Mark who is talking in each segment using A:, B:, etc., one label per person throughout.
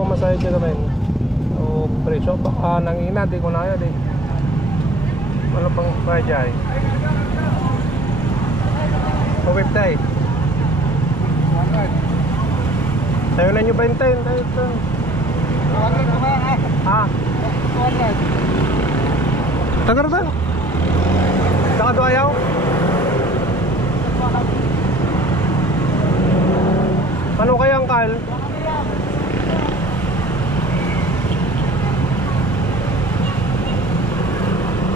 A: pamasahe dyan naman. O presyo, baka nang ina, di ko na yun eh. Ano pang kaya dyan? Pawip tayo. Tayo na nyo ba yung tayo? Tayo, tayo. Ha? Tagar ba? Saka do ayaw? Ano kaya ang kal?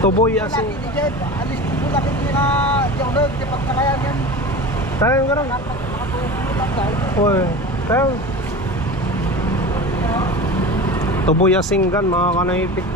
A: Tuboy asin.
B: Alis ko nila yung nag di pagkakayan yan.
A: Tayo nga rin. Uy, tayo. Tuboy asinggan mga kanayipik.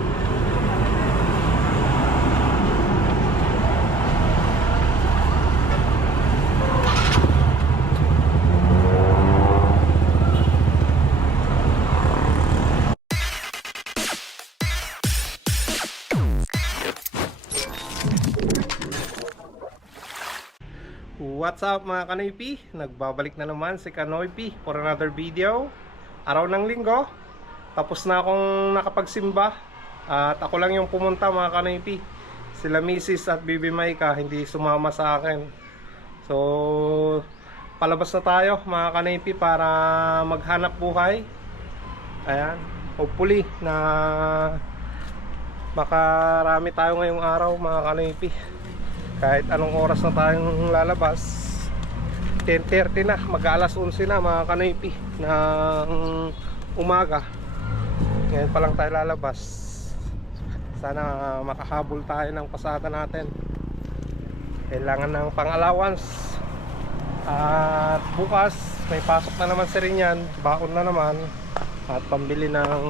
A: What's up mga Kanoypi? Nagbabalik na naman si Kanoypi for another video. Araw ng linggo. Tapos na akong nakapagsimba. At ako lang yung pumunta mga Kanoypi Sila Mrs. at Bibi Maika hindi sumama sa akin. So palabas na tayo mga Kanoypi para maghanap buhay. Ayan. Hopefully na makarami tayo ngayong araw mga Kanoypi kahit anong oras na tayong lalabas 10.30 na mag alas 11 na mga kanoypi ng umaga. Ngayon pa lang tayo lalabas. Sana makahabol tayo ng pasada natin. Kailangan ng pang allowance. At bukas may pasok na naman si Rinyan baon na naman. At pambili ng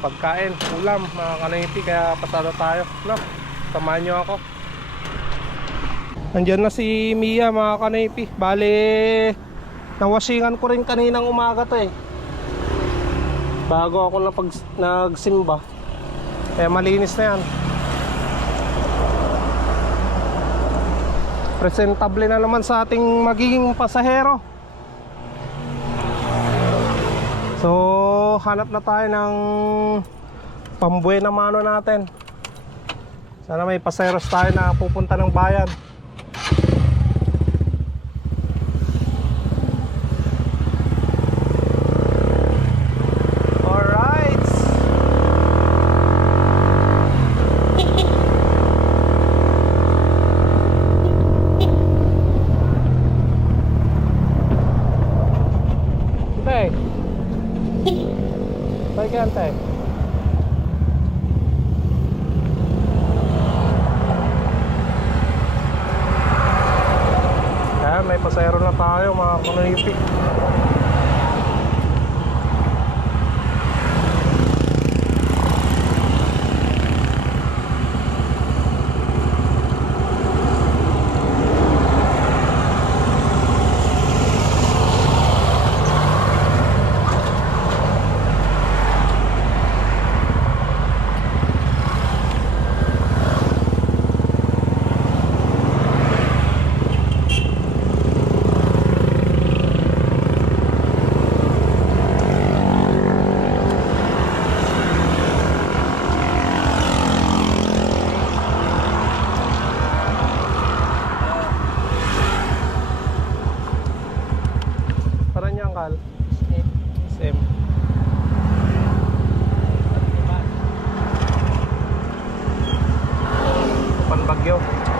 A: pagkain ulam mga kanoypi kaya pasada tayo. No? Samahan nyo ako Nandiyan na si Mia mga kanaypi. Bale, nawasingan ko rin kaninang umaga to eh. Bago ako na pag, nagsimba. Kaya malinis na yan. Presentable na naman sa ating magiging pasahero. So, hanap na tayo ng pambuhay na mano natin. Sana may paseros tayo na pupunta ng bayan. aluguel.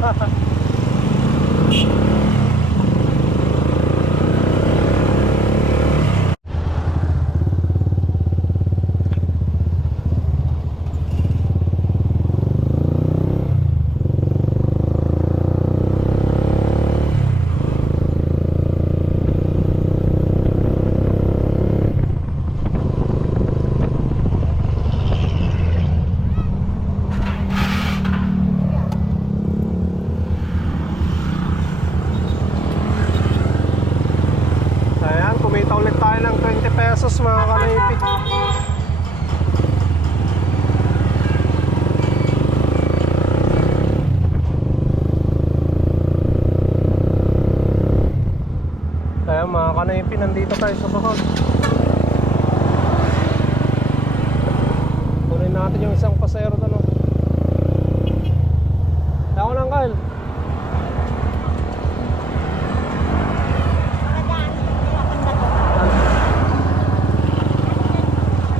A: Ha ha ha. Kanaypi, nandito tayo sa Bacol. Kunin natin yung isang pasero doon. oh. Ako lang, Kyle.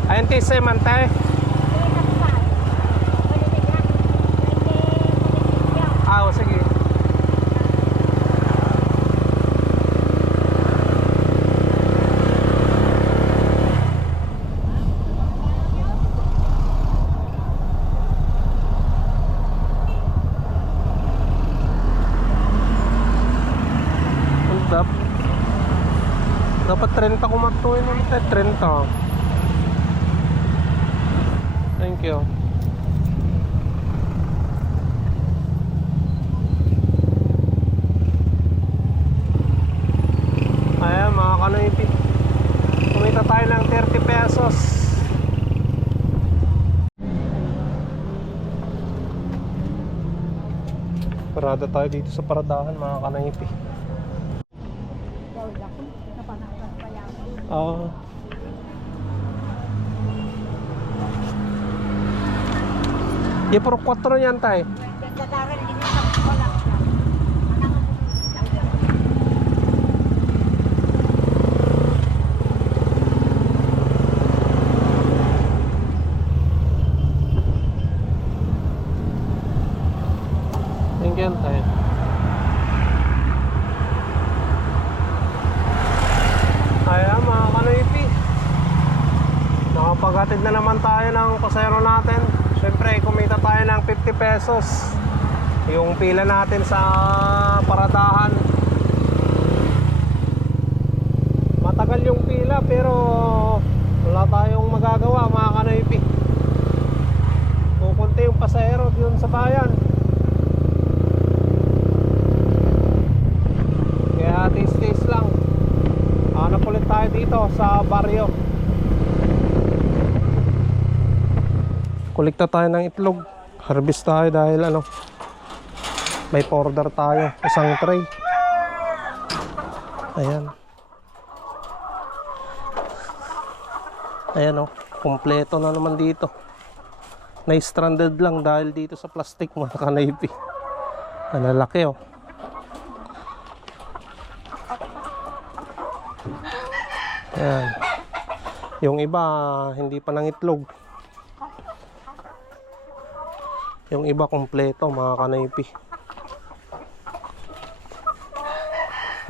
A: Ayun, tise, mantay. 30 kumato yun ulit 30 thank you. Ayan mga kanoipi kumita tayo ng 30 pesos. Parada tayo dito sa paradahan mga kanoipi kanoypi. Ah. Di puro 4 yan tay. Thank you tay. Ayan mga kanoypi. Nakapaghatid na naman tayo ng pasero natin. Siyempre, kumita tayo ng 50 pesos. Yung pila natin sa paradahan. Matagal yung pila pero wala tayong magagawa mga kanoypi. Pupunti yung pasahero yun sa bayan. Kaya tis-tis lang. Hanap ulit tayo dito sa baryo. Kolekta tayo ng itlog. Harvest tayo dahil ano, may order tayo. Isang tray. Ayan. Ayan oh, kompleto na naman dito. Na-stranded lang dahil dito sa plastic mga kanaypi. Ang lalaki oh. Ayan. Yung iba, hindi pa ng itlog. Yung iba, kompleto, mga kanaypi.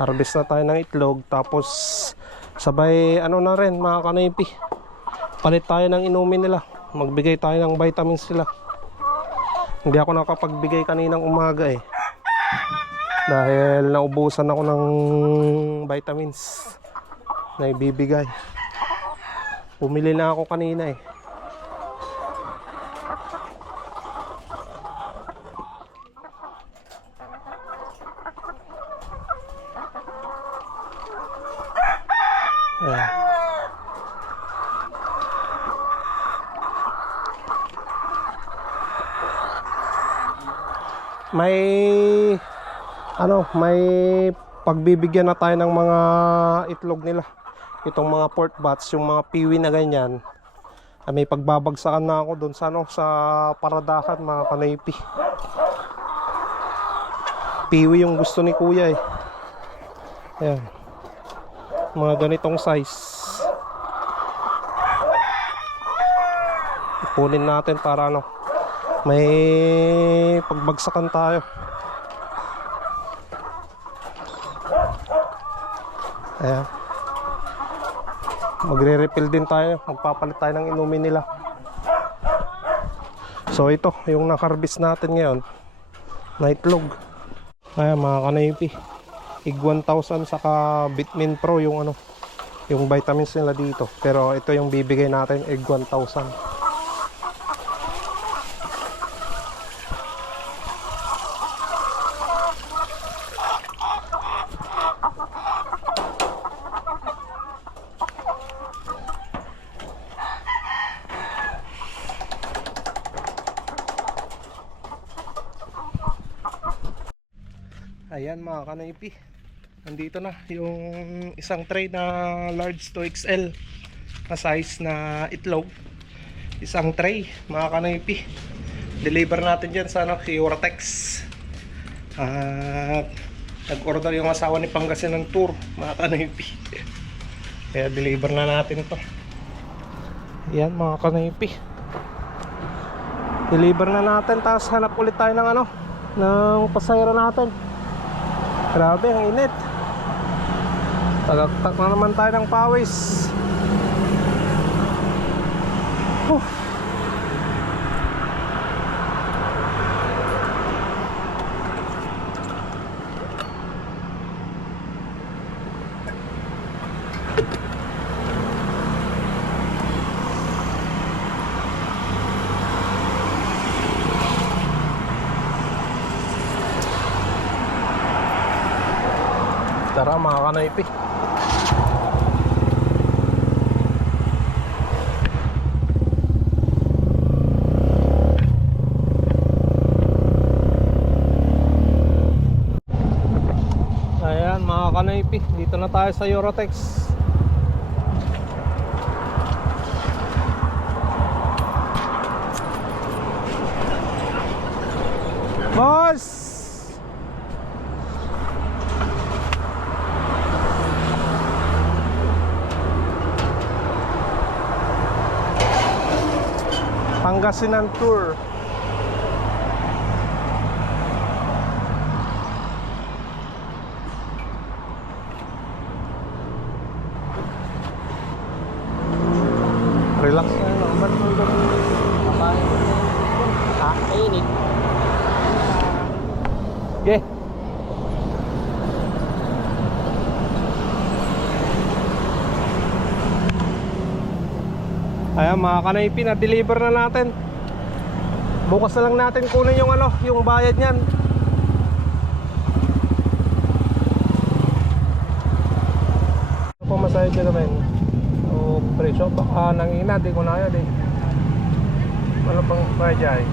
A: Harvest na tayo ng itlog, tapos sabay, ano na rin, mga kanaypi. Palit tayo ng inumin nila. Magbigay tayo ng vitamins sila. Hindi ako nakapagbigay kaninang umaga eh. Dahil naubusan ako ng vitamins na ibibigay. Bumili na ako kanina eh. Ayan. May ano, may pagbibigyan na tayo ng mga itlog nila. Itong mga pork bats yung mga piwi na ganyan. Ah, may pagbabagsakan na ako doon sa ano sa paradahan mga kanaypi. Piwi yung gusto ni kuya eh. Ayan. Mga ganitong size. Ipunin natin para ano may pagbagsakan tayo ayan. Magre-refill din tayo. Magpapalit tayo ng inumin nila. So ito yung nakarbis natin ngayon. Na itlog ayan mga kanaypi. Ig 1000 saka Bitmin Pro yung ano yung vitamins nila dito. Pero ito yung bibigay natin ig 1000 Ayan mga kanaypi. Nandito na yung isang tray na large to XL na size na itlog. Isang tray mga kanaypi. Deliver natin dyan sa ano, Eurotex. At nag-order yung asawa ni Pangasinan Tour mga kanaypi. Kaya deliver na natin ito. Ayan mga kanaypi. Deliver na natin tapos hanap ulit tayo ng ano ng pasayro natin. Grabe, ang init. Tagaktak na naman tayo ng pawis. Mga kanaypi. Ayan mga kanaypi, dito na tayo sa Eurotex. Pangasinan Tour. Relax na yun. Ba't mo doon? Ha? Mainit. Okay. Ayan mga kanaypi na deliver na natin. Bukas na lang natin kunin yung ano Yung bayad niyan. Ano po masayad nyo naman? O presyo? Baka nangina di ko na yun eh Ano pang bayad dyan?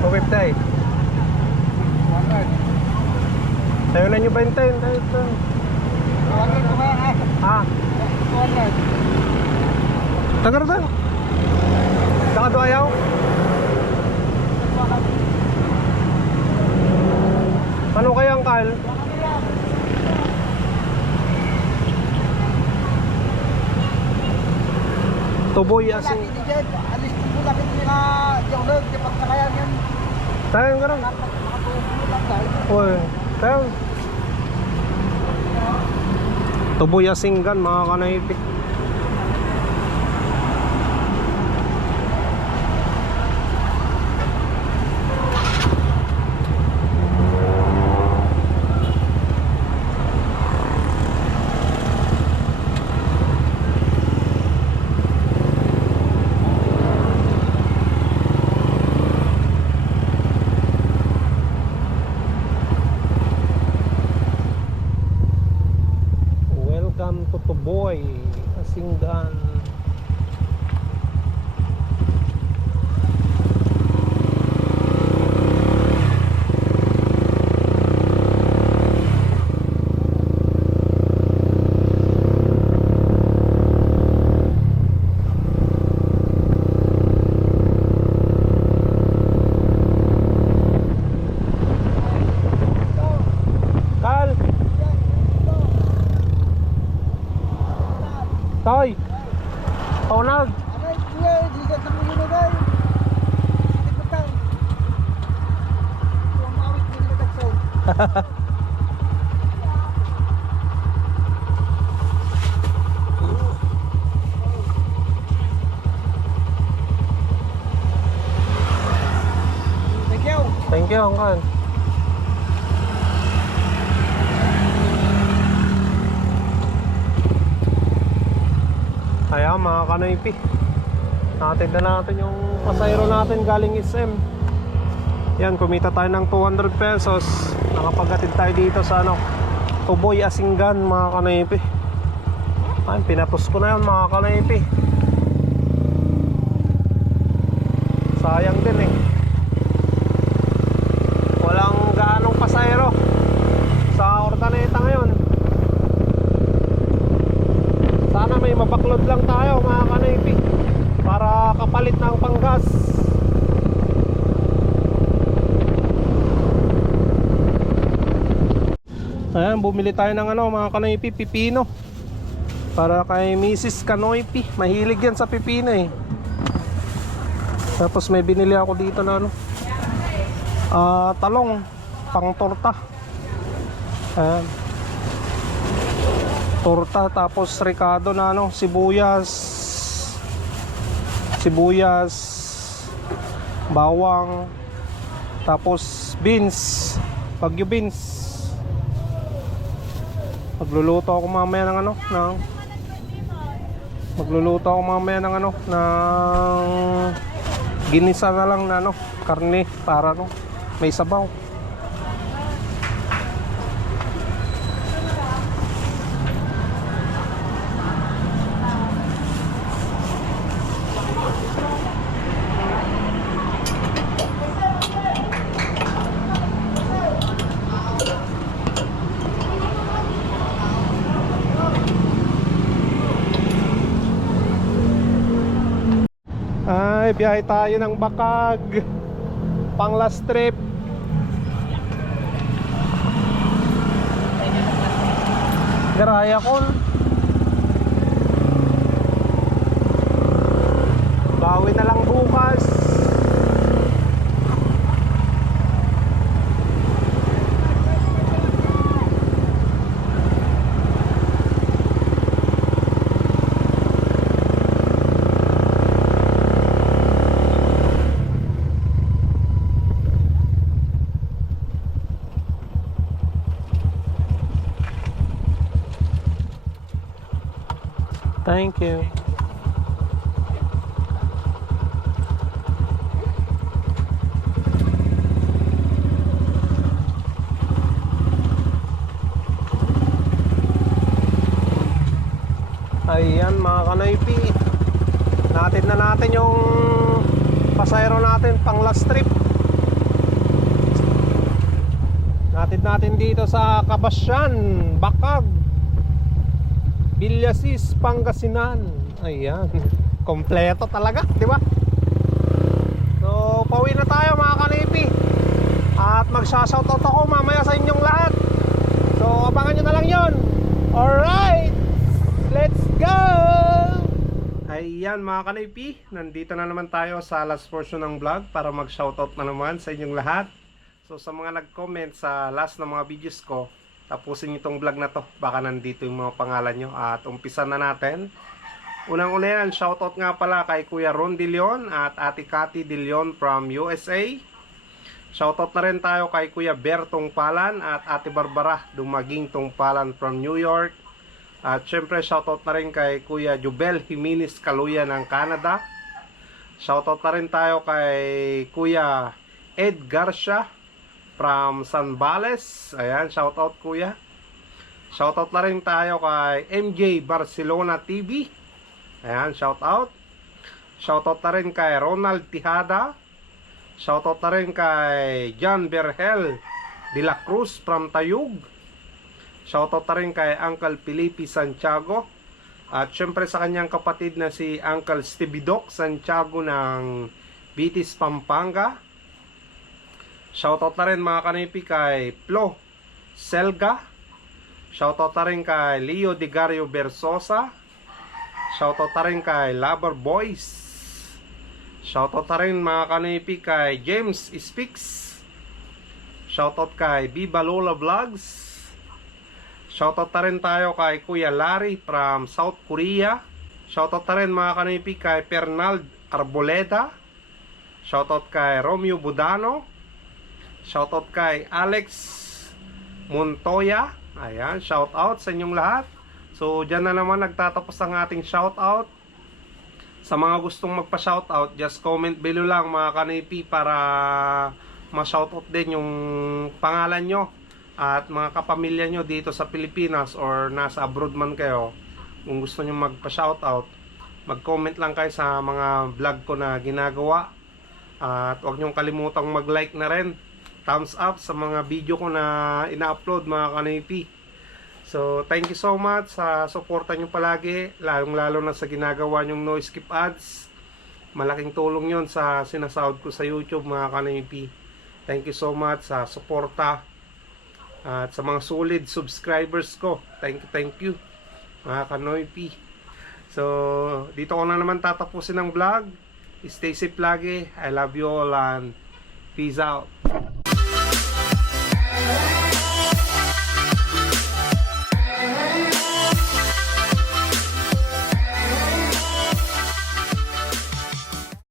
A: 250 Tayo. Na nyo 20 Tayo ito Ah Tagar tayo. Saka do ayaw? Ano kaya ang kal? Tuboy asin.
B: Alis ko lang yung mga yung pagsakayan yan.
A: Tayo nga rin. Uy, tayo. Tuboy asinggan mga kanaypik. Welcome to Tuboy, Asinggan.
B: Thank you.
A: Uncle. Ayan mga kanoypi Natin na natin yung pasayro natin galing SM. Yan, kumita tayo ng 200 pesos. Nakapagatid tayo dito sa ano Tuboy Asinggan mga kanoypi Ayan, pinatos ko na yun mga kanoypi Sayang din eh Walang gaanong pasayro Sa Ordaneta ngayon Sana may mabaklod lang tayo mga kanaypi Para kapalit ng panggas Ayan, bumili tayo ng ano mga kanaypi Pipino Para kay Mrs. Kanoypi Mahilig yan sa pipino eh Tapos may binili ako dito na ano Ah, talong pang torta. Ayan. Torta tapos ricado na ano, sibuyas. Sibuyas, bawang, tapos beans, bagyo beans. Magluluto ako mamaya ng ano, ng Magluluto ako mamaya ng ano, ng ginisa na lang na ano, karne para no, may sabaw. Ay, biyahe tayo ng Bakag. Pang last trip. Garaya ko. Bawi na lang bukas. Thank you. Ayan mga kanaypi. Natin na natin yung pasayro natin pang last trip. Natin natin dito sa Kabasyan, Bakag Villasis, Pangasinan. Ayan. Kompleto talaga, di ba? So, pauwi na tayo mga kanipi. At magsashoutout ako mamaya sa inyong lahat. So, abangan nyo na lang yon. Alright! Let's go! Ayan mga kanipi, nandito na naman tayo sa last portion ng vlog para mag-shoutout na naman sa inyong lahat. So, sa mga nag-comment sa last ng mga videos ko, tapusin niyo tong vlog na to. Baka nandito yung mga pangalan nyo. At umpisa na natin. Unang-una yan, shoutout nga pala kay Kuya Ron De Leon at Ate Cathy De Leon from USA. Shoutout na rin tayo kay Kuya Bertong Palan at Ate Barbara Dumaging Tungpalan from New York. At syempre shoutout na rin kay Kuya Jubel Jimenez Kaluya ng Canada. Shoutout na rin tayo kay Kuya Ed Garcia from San Bales. Ayan, shoutout kuya. Shoutout na rin tayo kay MJ Barcelona TV. Ayan, shoutout. Shoutout na rin kay Ronald Tijada. Shoutout na rin kay John Berhel de la Cruz from Tayug. Shoutout na rin kay Uncle Felipe Santiago. At syempre sa kanyang kapatid na si Uncle Stevie Doc Santiago ng Bitis, Pampanga. Shoutout na rin mga kanipi kay Flo Selga. Shoutout na rin kay Leo Digario Bersosa. Shoutout na rin kay Lover Boys. Shoutout na rin mga kanipi kay James Speaks. Shoutout kay Viva Lola Vlogs. Shoutout na rin tayo kay Kuya Larry from South Korea. Shoutout na rin mga kanipi kay Fernald Arboleda. Shoutout kay Romeo Budano. Shoutout kay Alex Montoya. Ayan, shoutout sa inyong lahat. So, dyan na naman nagtatapos ang ating shoutout. Sa mga gustong magpa-shoutout, just comment below lang mga kanipi para ma-shoutout din yung pangalan nyo at mga kapamilya nyo dito sa Pilipinas or nasa abroad man kayo. Kung gusto nyo magpa-shoutout, mag-comment lang kayo sa mga vlog ko na ginagawa. At huwag nyo kalimutang mag-like na rin. Thumbs up sa mga video ko na ina-upload mga kanipi. So, thank you so much sa suporta nyo palagi, lalong lalo na sa ginagawa nyong no skip ads. Malaking tulong yon sa sinasahod ko sa YouTube mga kanipi. Thank you so much sa suporta at sa mga solid subscribers ko. Thank you, thank you mga kanoypi. So, dito ko na naman tatapusin ang vlog. Stay safe lagi. I love you all and peace out. Bye.